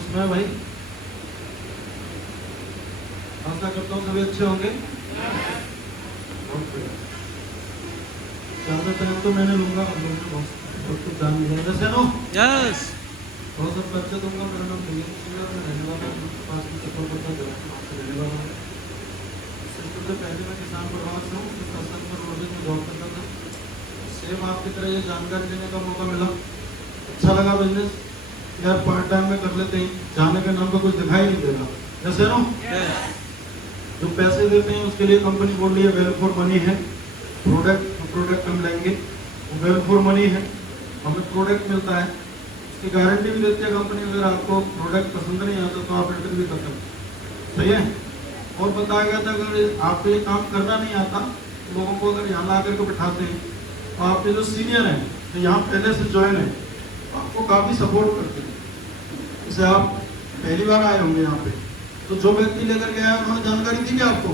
उसमें भाई आशा करता हूँ सभी अच्छे होंगे। ज्यादा टाइम तो मैंने लूंगा, आप लोगों ने बहुत कुछ जान लिया वैसे नो। यस बहुत सब परिचय दूंगा। मेरा नाम भूपेंद्र सिंह है, मैं रहने वाला हूँ पास में चक्कर पड़ता है, रहने वाला हूँ। सिस्टम से पहले मैं किसान परिवार से हूँ, असम में रोडवेज में जॉब करता था। सेम आपकी तरह ये जानकारी देने का मौका मिला, अच्छा लगा। बिजनेस यार पार्ट टाइम में कर लेते हैं, जाने के नाम पर कुछ दिखाई नहीं देगा जैसे नो। जो पैसे देते हैं उसके लिए कंपनी बोल रही है वेल फॉर मनी है। प्रोडक्ट हम लेंगे, वेल फॉर मनी है, हमें प्रोडक्ट मिलता है, उसकी गारंटी भी देती है कंपनी। अगर आपको प्रोडक्ट पसंद नहीं आता तो आप रिटर्न भी कर सकते, सही है। और बताया गया था अगर आपको ये काम करना नहीं आता, लोगों को अगर यहाँ ला करके बिठाते हैं तो आपके जो सीनियर हैं तो यहाँ पहले से ज्वाइन है, आपको काफ़ी सपोर्ट करते हैं। जैसे आप पहली बार आए होंगे यहाँ पे, तो जो व्यक्ति लेकर के आया उन्होंने जानकारी दी क्या आपको?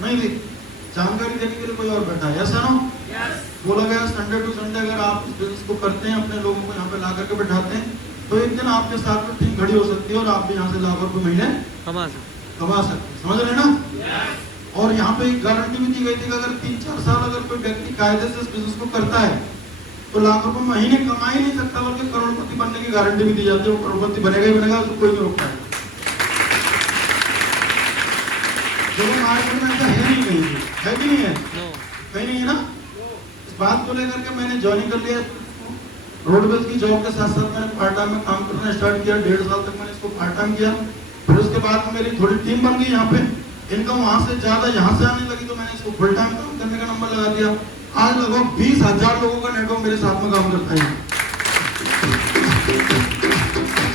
नहीं दी। जानकारी देने के लिए कोई और बैठा है, ऐसा ना? बोला गया संडे टू संडे अगर आप इस बिजनेस को करते हैं, अपने लोगों को यहाँ पे ला करके बैठाते हैं, तो एक दिन आपके साथ में टीम खड़ी हो सकती है और आप भी यहाँ से लाखों रुपए महीने कमा सकते हैं, समझ रहे ना? और यहाँ पे एक गारंटी भी दी गई थी कि अगर 3-4 साल अगर कोई व्यक्ति कायदे से इस बिजनेस को करता है तो लाख रुपए महीने कमा ही नहीं सकता, बल्कि करोड़पति बनने की गारंटी भी दी जाती है। वो करोड़पति बनेगा ही बनेगा, उसको कोई नहीं रोक पाएगा। मार्केट में ऐसा है नहीं, कहीं है कि नहीं है? कहीं नहीं है ना। इस बात को लेकर के मैंने ज्वाइन कर लिया। रोडवेज की जॉब के साथ साथ मैंने पार्ट टाइम में काम करना स्टार्ट किया। 1.5 साल तक मैंने इसको पार्ट टाइम किया। फिर उसके बाद मेरी थोड़ी टीम बन गई यहाँ पे, इनकम वहां से ज्यादा यहाँ से आने लगी, तो मैंने इसको फुल टाइम काम करने का नंबर लगा दिया। आज लगभग 20,000 लोगों का नेटवर्क मेरे साथ में काम करता है।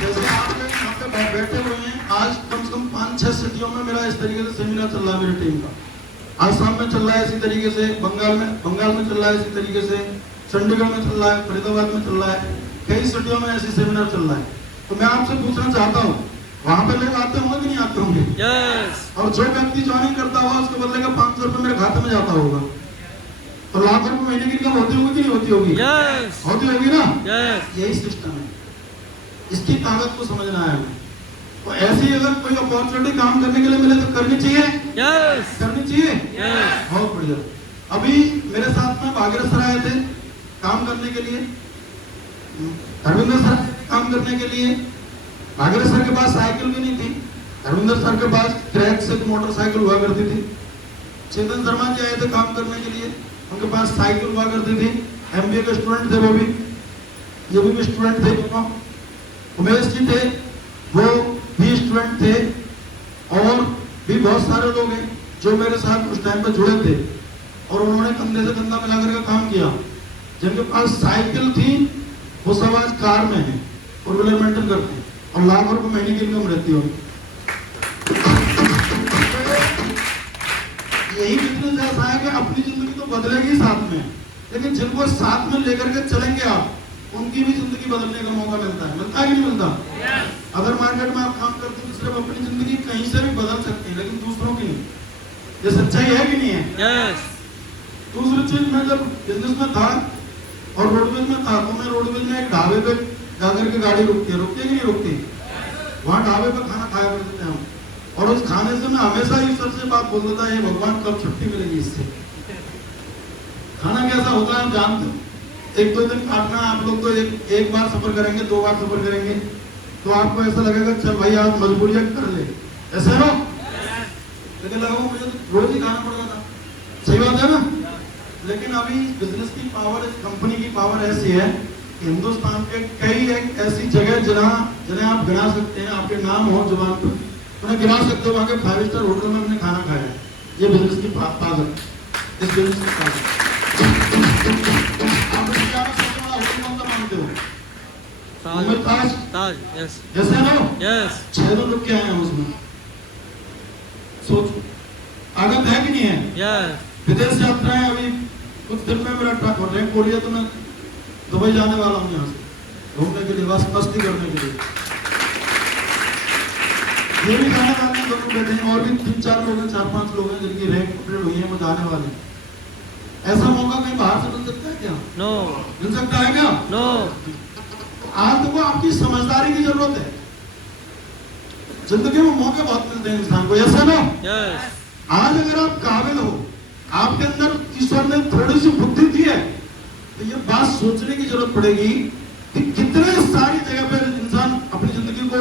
जैसे आप लोग यहाँ पे बैठे हुए हैं, आज कम से कम 5-6 सिटियों में मेरा इस तरीके से सेमिनार चल रहा है मेरी टीम का। आसाम में चल रहा है इसी तरीके से, बंगाल में चल रहा है इसी तरीके से, चंडीगढ़ में चल रहा है, फरीदाबाद में चल रहा है, कई सिटियों में ऐसे सेमिनार चल रहा है। तो मैं आपसे पूछना चाहता हूँ, वहां पे लोग आते होंगे कि नहीं आते होंगे? और जो व्यक्ति ज्वाइनिंग करता होगा उसके बदले का 500 रुपए मेरे खाते में जाता होगा, तो लाख रुपए महीने की इनकम होती होगी कि नहीं होती होगी? होती होगी ना। यही सिस्टम है, इसकी ताकत को समझना है हमें। तो ऐसी अगर कोई अपॉर्चुनिटी काम करने के लिए मिले तो करनी चाहिए। करनी चाहिए। बहुत बढ़िया। अभी मेरे साथ में भागीरथ सर आए थे काम करने के लिए, धर्मेंद्र सर काम करने के लिए। भागीरथ सर के पास साइकिल भी नहीं थी, धर्मेंद्र सर के पास क्रैक से मोटरसाइकिल हुआ करती थी। चेतन शर्मा जी आए थे काम करने के लिए, उनके पास साइकिल हुआ करती थी। MBA के स्टूडेंट थे वो भी, ये भी स्टूडेंट थे। उमेश जी थे, वो भी स्टूडेंट थे। और भी बहुत सारे लोग हैं जो मेरे साथ उस टाइम पे जुड़े थे और उन्होंने कंधे से कंधा मिलाकर के काम किया। जिनके पास साइकिल थी वो सब आज कार में है, फोर व्हीलर मेंटेन करते हैं और लाख रुपए महीने की इनकम रहती है। यही बिजनेस ऐसा है कि अपनी जिंदगी तो बदलेगी साथ में, लेकिन जिनको साथ में लेकर के चलेंगे आप, उनकी भी जिंदगी बदलने का मौका मिलता है। मिलता है कि नहीं मिलता? अगर मार्केट में आप काम करते हैं तो सिर्फ अपनी जिंदगी कहीं से भी बदल सकते हैं, लेकिन दूसरों की नहीं। ये सच्चाई है कि नहीं है? दूसरी चीज, मैं जब बिजनेस में था और रोडवेज में था, तो मैं रोडवेज में एक ढाबे पे जाकर के गाड़ी रुकती है कि नहीं रुकती? वहाँ ढाबे पे खाना खाया करते हैं हम, और उस खाने से मैं हमेशा ईश्वर से बात बोलता था, ये भगवान कब छुट्टी मिलेगी इससे। खाना कैसा होता है आप जानते हो, 1-2 दिन काटना। आप लोग तो एक बार सफर करेंगे, 2 बार सफर करेंगे, तो आपको ऐसा लगेगा चल भाई आज मजबूरियां कर ले, ऐसे हो। लेकिन लगा मुझे तो रोज ही खाना पड़ रहा था, सही बात है ना। लेकिन अभी बिजनेस की पावर, इस कंपनी की पावर ऐसी है, हिंदुस्तान के कई एक ऐसी जगह जिन्हें आप गिना सकते हैं, आपके नाम हो जुबान पर, उन्हें गिना सकते हो। वहाँ के 5 स्टार होटल में हमने खाना खाया है। ये बिजनेस की ताकत, इस बिजनेस की ताकत। जैसे ना 6 दिन रुक के आए हैं उसमें, सोचो ताकत है कि नहीं है? विदेश यात्राएं अभी कुछ दिन में मेरा रैंक हो लिया, तो मैं दुबई जाने वाला हूँ यहाँ से घूमने के लिए, बस मस्ती करने के लिए। ये भी खाना खाने दोनों बैठे हैं, और भी 3-4 लोग हैं, 4-5 लोग हैं जिनकी रैंक कंप्लीट हुई है, वो जाने वाले हैं। ऐसा मौका कहीं बाहर से मिल सकता है क्या? नो। मिल सकता है क्या? नो। आज देखो आपकी समझदारी की जरूरत है। जिंदगी में मौके बहुत मिलते हैं इंसान को, ऐसा ना। यस आज अगर आप काबिल हो, आपके अंदर ईश्वर ने थोड़ी सी बुद्धि दी है, तो ये बात सोचने की जरूरत पड़ेगी कि कितने सारी जगह पर इंसान अपनी जिंदगी को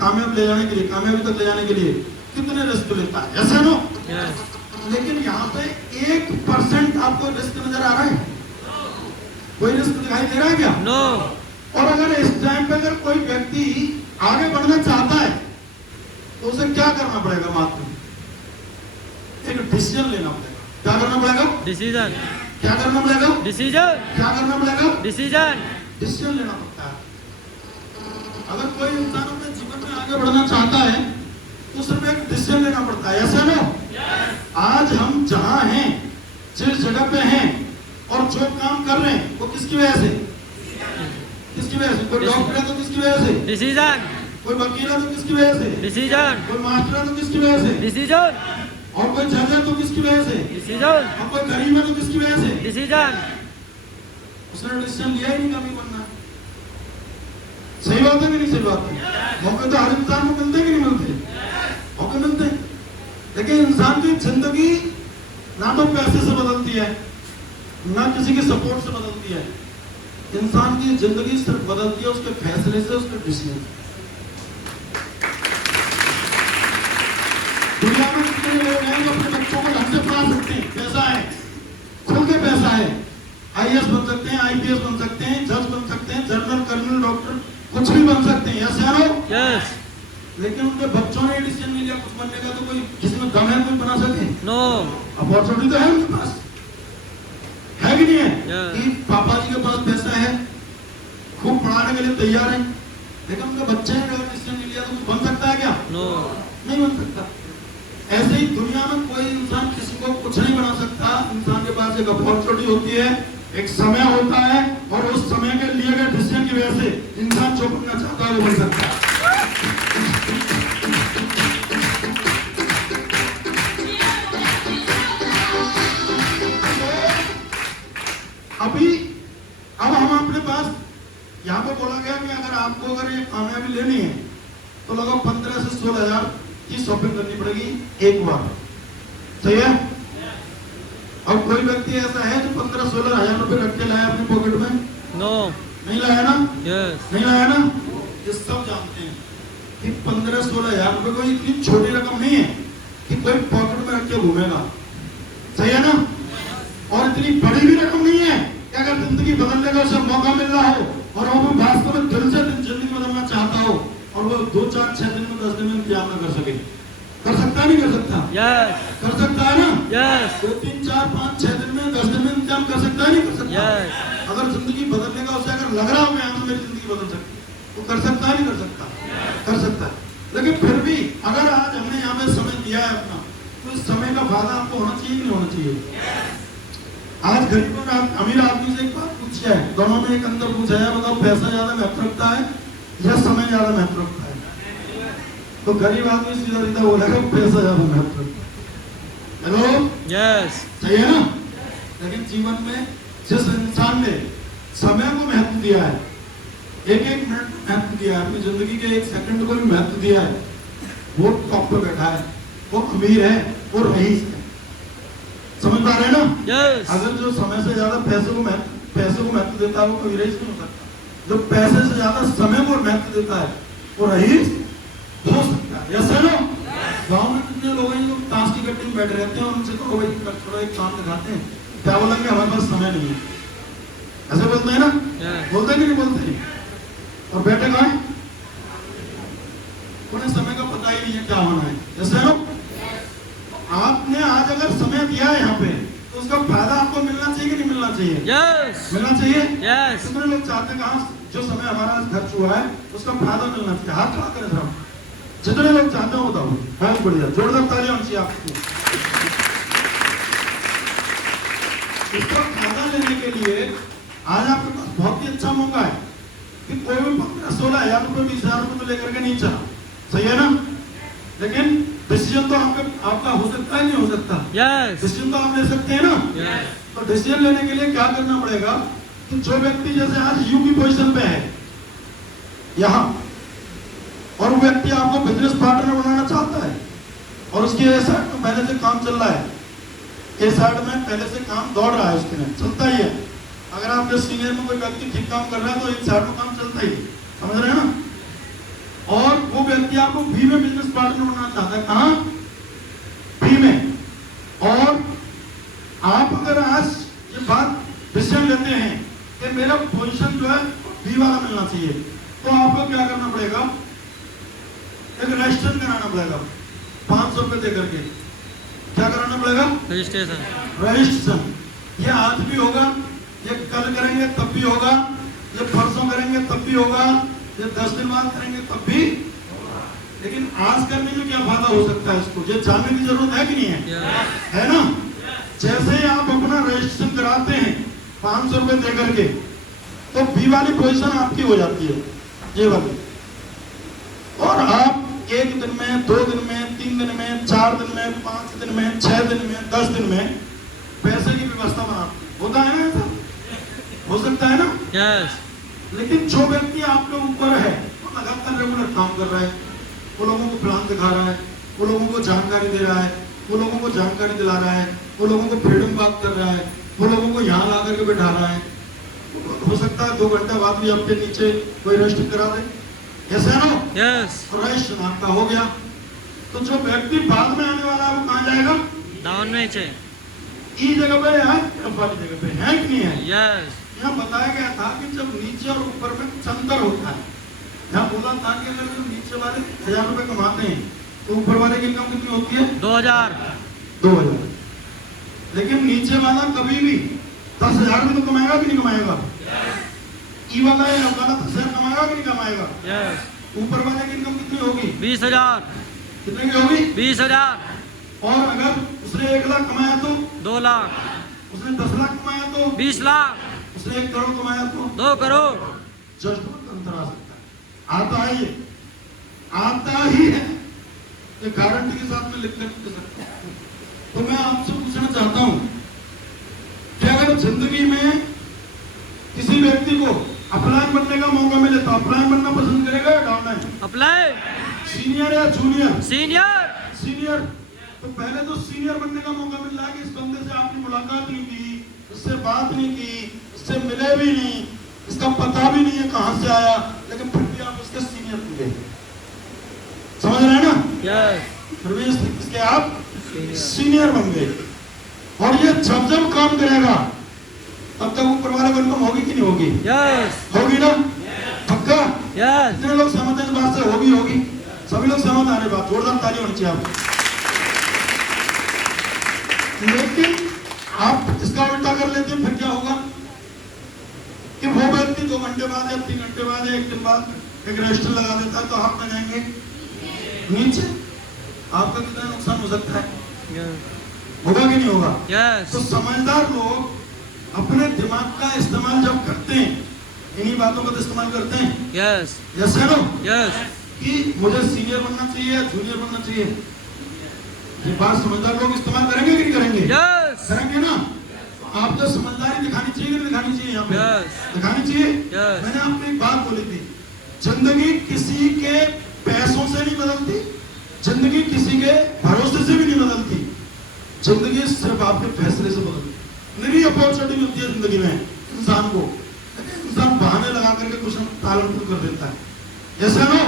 कामयाब ले जाने के लिए, कामयाबी तक ले जाने के लिए कितने रिस्क लेता है, ऐसा ना। यस लेकिन यहाँ पे 1% आपको रिस्क नजर आ रहा है? कोई रिस्क दिखाई दे रहा है क्या? नो और अगर इस टाइम पे अगर कोई व्यक्ति आगे बढ़ना चाहता है तो उसे क्या करना पड़ेगा? मात्र एक डिसीजन लेना पड़ेगा। क्या करना पड़ेगा? डिसीजन क्या करना पड़ेगा? डिसीजन क्या करना पड़ेगा? डिसीजन डिसीजन लेना पड़ता है। अगर कोई इंसान अपने जीवन में आगे बढ़ना चाहता है तो सिर्फ एक डिसीजन लेना पड़ता है, ऐसा ना। आज हम जहां हैं, जिस जगह पे हैं और जो काम कर रहे हैं वो किसकी वजह से? किसकी वजह से? कोई डॉक्टर है तो किसकी वजह से? डिसीजन कोई वकील है तो किसकी वजह से? डिसीजन कोई मास्टर है तो किसकी वजह से? डिसीजन और कोई जज है तो किसकी वजह से? डिसीजन और कोई गरीब है तो किसकी वजह से? डिसीजन उसने डिसीजन लिया ही नहीं कभी बनना। सही बात है कि नहीं? सही बात है। मौके तो हर इंसान को मिलते कि नहीं मिलते? मौके मिलते हैं। लेकिन इंसान की जिंदगी ना तो पैसे से बदलती है, ना किसी के सपोर्ट से बदलती है। इंसान की जिंदगी सिर्फ बदलती है उसके फैसले से, उसके डिसीजन से। दुनिया में कितने लोग हैं जो अपने बच्चों को ढंग से पढ़ा सकते हैं? पैसा है, खुल के पैसा है। आईएएस बन सकते हैं, आईपीएस बन सकते हैं, जज बन सकते हैं, जनरल, कर्नल, डॉक्टर, कुछ भी बन सकते हैं, ऐसे है ना। यस लेकिन उनके बच्चों ने डिसीजन नहीं लिया कुछ बनने का, तो कोई किसी में दम है कोई बना सके? नो अपॉर्चुनिटी तो है उनके पास, है कि नहीं है? Yeah. कि पापा जी के पास पैसा है, खूब पढ़ाने के लिए तैयार है, लेकिन उनके बच्चे ने अगर डिसीजन नहीं लिया तो कुछ बन सकता है क्या? नो नहीं बन सकता। ऐसे ही दुनिया में कोई इंसान किसी को कुछ नहीं बना सकता। इंसान के पास एक अपॉर्चुनिटी होती है, एक समय होता है, और उस समय के लिए गए डिसीजन की वजह से इंसान जो बनना चाहता है वो बन सकता है। अभी अब हम अपने पास यहाँ पे बोला गया कि अगर आपको अगर ये कामयाबी लेनी है तो लगभग 15 से 16 हजार की शॉपिंग करनी पड़ेगी एक बार, सही है? और कोई व्यक्ति ऐसा है जो 15-16 हजार रुपए रख के लाया अपनी पॉकेट में? नो नहीं लाया ना? यस नहीं लाया ना? ये सब जानते हैं कि 15-16 हजार रुपए कोई इतनी छोटी रकम नहीं है कि कोई पॉकेट में रख के घूमेगा, सही है ना? और इतनी बड़ी भी रकम नहीं है कि अगर जिंदगी बदलने का उसे मौका मिल रहा हो और वो वास्तव में दिल से जिंदगी बदलना चाहता हो और वो 2-4-6 दिन में 10 दिन में इंतजाम न कर सके, कर सकता नहीं कर सकता? यस कर सकता है ना? यस 2-3-4-5-6 दिन में 10 दिन में इंतजाम कर सकता है नहीं कर सकता? यस अगर जिंदगी बदलने का उसे अगर लग रहा हो यहाँ मेरी जिंदगी बदल सकती वो कर सकता है नहीं कर सकता? कर सकता है। लेकिन फिर भी अगर आज हमने यहाँ पे समय दिया है अपना, तो इस समय का फायदा आपको होना चाहिए कि नहीं होना चाहिए? आज गरीब और अमीर आदमी से एक बात पूछी है, दोनों में एक अंदर पूछा है, बताओ पैसा ज्यादा महत्व रखता है या समय ज्यादा महत्व रखता है? तो गरीब आदमी सीधा सीधा बोलेगा पैसा ज्यादा महत्व रखता है। हेलो, यस सही है ना? लेकिन जीवन में जिस इंसान ने समय को महत्व दिया है, एक एक मिनट को महत्व दिया है, अपनी जिंदगी के एक सेकंड को भी महत्व दिया है, वो टॉप पे बैठा है, वो अमीर है, वो रईस है। समझ पा रहे हैं ना? यस अगर जो समय से ज्यादा पैसे को महत्व देता है वो कोई रईस नहीं हो सकता। जो पैसे से ज्यादा समय को महत्व देता है वो रईस हो सकता है, ऐसा ना? गाँव में कितने लोग हैं जो ताश की गड्डी में बैठे रहते हैं और उनसे कहो भाई थोड़ा एक काम दिखाते हैं, क्या बोलेंगे? हमारे पास समय नहीं है, ऐसे बोलते हैं ना? बोलते कि नहीं बोलते? और बैठे कहाँ हैं? उन्हें समय का पता ही नहीं है क्या होना है, ऐसे ना? आपने आज अगर समय दिया है यहाँ पे तो उसका फायदा आपको मिलना चाहिए कि नहीं मिलना चाहिए? यस मिलना चाहिए। यस कितने लोग चाहते हैं कहाँ जो समय हमारा खर्च हुआ है उसका फायदा मिलना चाहिए? हाथ खड़ा करें जरा, जितने लोग चाहते हो बताओ। बहुत बढ़िया, जोरदार तालियां होनी चाहिए आपको। इसका फायदा लेने के लिए आज आपके पास बहुत ही अच्छा मौका है कि कोई भी 15-16 हजार रुपए 20 हजार रुपए तो लेकर के नहीं चला, सही है ना? लेकिन डिसीजन तो आपका हो सकता है नहीं हो सकता? यस डिसीजन तो आप ले सकते हैं ना? यस तो डिसीजन लेने के लिए क्या करना पड़ेगा कि जो व्यक्ति जैसे आज यू की पोजीशन पे है यहाँ, और वो व्यक्ति आपको बिजनेस पार्टनर बनाना चाहता है और उसकी ए साइड में पहले से काम चल रहा है, ए साइड में पहले से काम दौड़ रहा है, उसके में चलता ही है। अगर आपके सीनियर में कोई व्यक्ति ठीक काम कर रहा है तो एक साइड में काम चलता ही, समझ रहे हैं ना। और वो व्यक्ति आपको बी में बिजनेस पार्टनर बनाना चाहता है, कहाँ, बी में। और आप अगर आज ये बात डिसीजन लेते हैं कि मेरा पोजीशन जो है बी वाला मिलना चाहिए, तो आपको क्या करना पड़ेगा, एक रजिस्ट्रेशन कराना पड़ेगा 500 रुपए दे करके। क्या कराना पड़ेगा, रजिस्ट्रेशन। ये आज भी होगा, ये कल करेंगे तब भी होगा, ये परसों करेंगे तब भी होगा, ये 10 दिन बाद करेंगे तब भी। लेकिन आज करने में क्या फायदा हो सकता है, इसको ये जानने की जरूरत है कि नहीं है, है ना। जैसे ही आप अपना रजिस्ट्रेशन कराते हैं 500 रुपए दे करके, तो बी वाली पोजीशन आपकी हो जाती है, ये वाली। और आप 1 दिन में, 2 दिन में, 3 दिन में, 4 दिन में, 5 दिन में, 6 दिन में, 10 दिन में पैसे की व्यवस्था बनाते हैं। होता है ना ऐसा, हो सकता है ना। यस। लेकिन जो व्यक्ति आपके ऊपर है वो लगातार रेगुलर काम कर रहा है, वो लोगों को प्लान दिखा रहा है, वो लोगों को जानकारी दे रहा है, वो लोगों को जानकारी दिला रहा है, वो लोगों को फ्रीडम बात कर रहा है, वो लोगों को यहाँ ला करके बैठा रहा है। हो सकता है 2 घंटे बाद भी आपके नीचे कोई रजिस्टर करा दे, ऐसा है ना। यस। रजिस्टर आपका हो गया, तो जो व्यक्ति बाद में आने वाला है वो कहाँ जाएगा, डाउन में चाहिए, ई जगह पे है, एफ वाली जगह पे है कि नहीं है। यस। यहाँ बताया गया था कि जब नीचे और ऊपर में अंतर होता है, यहाँ बोला था कि अगर जो नीचे वाले 1000 रुपए कमाते हैं तो ऊपर वाले की इनकम कितनी होती है, 2000। लेकिन नीचे वाला कभी भी 10,000 भी तो कमाएगा कि नहीं कमाएगा, ई वाला या एफ वाला 10,000 कमाएगा कि नहीं कमाएगा। यस। ऊपर वाले की इनकम कितनी होगी, 20,000। कितने की होगी, 20,000। और अगर उसने 1 लाख कमाया तो 2 लाख। उसने 10 लाख कमाया तो 20 लाख। उसने 1 करोड़ कमाया तो 2 करोड़। जज्बत अंतर आ सकता है, आता है, ये आता ही है, ये गारंटी के साथ में लिख कर दे सकता हूं। तो मैं आपसे पूछना चाहता हूं कि अगर जिंदगी में किसी व्यक्ति को अपलाइन बनने का मौका मिले तो अपलाइन बनना पसंद करेगा या डाउनलाइन, अप्लाई। सीनियर या जूनियर, सीनियर। सीनियर। तो पहले तो सीनियर बनने का मौका मिल रहा है कि इस बंदे से आपने मुलाकात नहीं की, इससे बात नहीं की, इससे मिले भी नहीं, इसका पता भी नहीं है कहां से आया, लेकिन फिर भी आप उसके सीनियर मिले, समझ रहे हैं ना। यस। फिर भी इसके आप सीनियर बन गए। और ये जब जब काम करेगा तब तक ऊपर वाले को इनकम होगी कि नहीं होगी, यस। होगी ना, पक्का। यस। कितने लोग सहमत हैं इस बात से, होगी होगी, सभी लोग सहमत आ रहे, बात जोरदार ताली होनी चाहिए आपको। लेकिन आप इसका उल्टा कर लेते हैं, फिर क्या होगा कि वो व्यक्ति 2 घंटे बाद या 3 घंटे बाद या 1 दिन बाद एक रजिस्टर लगा देता है, तो आप में जाएंगे नीचे। आपका कितना नुकसान हो सकता है, होगा कि नहीं होगा। यस। तो समझदार लोग अपने दिमाग का इस्तेमाल जब करते हैं, इन्हीं बातों का तो इस्तेमाल करते हैं। यस। यस है ना, यस। कि मुझे सीनियर बनना चाहिए या जूनियर बनना चाहिए, ये बात समझदार लोग इस्तेमाल करेंगे कि नहीं करेंगे, यस। करेंगे ना। आपको समझदारी दिखानी चाहिए कि दिखानी चाहिए, यहाँ पे यस। दिखानी चाहिए। यस। मैंने आपको एक बात बोली थी, जिंदगी किसी के पैसों से नहीं बदलती, जिंदगी किसी के भरोसे से भी नहीं बदलती, जिंदगी सिर्फ आपके फैसले से बदलती। नई अपॉर्चुनिटी मिलती है जिंदगी में इंसान को, इंसान बहाने लगा करके कुछ टालम कर देता है, ऐसा ना।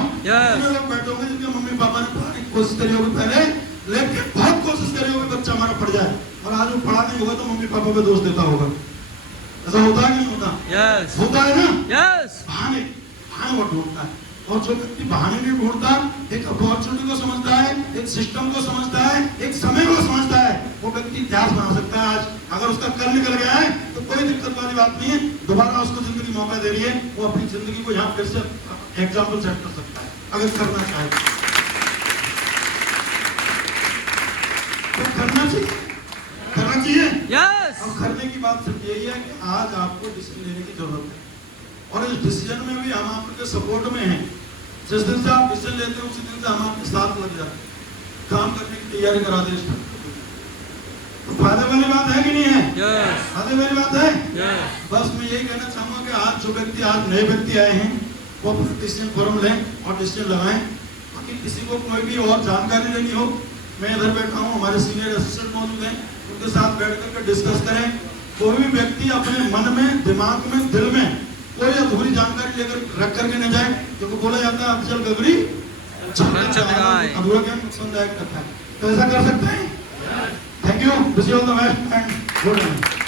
लोग बैठे होंगे जिनके मम्मी पापा ने पढ़ाने की कोशिश करी होगी पहले, लेकिन बहुत कोशिश करी होगी बच्चा हमारा पढ़ जाए, और आज वो पढ़ा नहीं होगा तो मम्मी पापा पे दोष देता होगा। ऐसा होता है कि नहीं होता, यस। होता है ना। यस। बहाने बहाने वो ढूंढता है, और जो व्यक्ति बहाने नहीं ढूंढता, एक अपॉर्चुनिटी को समझता है, एक सिस्टम को समझता है, एक समय को समझता है, वो व्यक्ति इतिहास बना सकता है। आज अगर उसका कल निकल गया है तो कोई दिक्कत वाली बात नहीं है, दोबारा उसको जिंदगी मौका दे रही है, वो अपनी जिंदगी को यहाँ फिर से एग्जाम्पल सेट कर सकता है अगर करना चाहे तो। करना चाहिए, करना चाहिए। यस। अब करने की बात सिर्फ यही है कि आज आपको डिसीजन लेने की जरूरत है, और इस डिसीजन में भी हम आपके सपोर्ट में हैं। जिस दिन से आप डिसीजन लेते हैं उसी दिन से हम आपके साथ लग जाते हैं, काम करने की तैयारी करा दें। तो फायदे वाली बात है कि नहीं है, यस। फायदे वाली बात है। यस। बस मैं यही कहना चाहूंगा कि आज जो व्यक्ति, आज नए व्यक्ति आए हैं, वो अपना डिसीजन फॉर्म लें और डिसीजन लगाएं किसी को कोई भी और जानकारी लेनी हो, मैं इधर बैठा हूँ, हमारे सीनियर असिस्टेंट मौजूद हैं, उनके साथ बैठ करके डिस्कस करें। कोई भी व्यक्ति अपने मन में, दिमाग में, दिल में कोई अधूरी जानकारी लेकर रख करके न जाए, क्योंकि बोला जाता है अफजल गगरी अधूरा ज्ञान नुकसानदायक करता है। तो ऐसा कर सकते हैं। Thank you, wish you all the best and good night.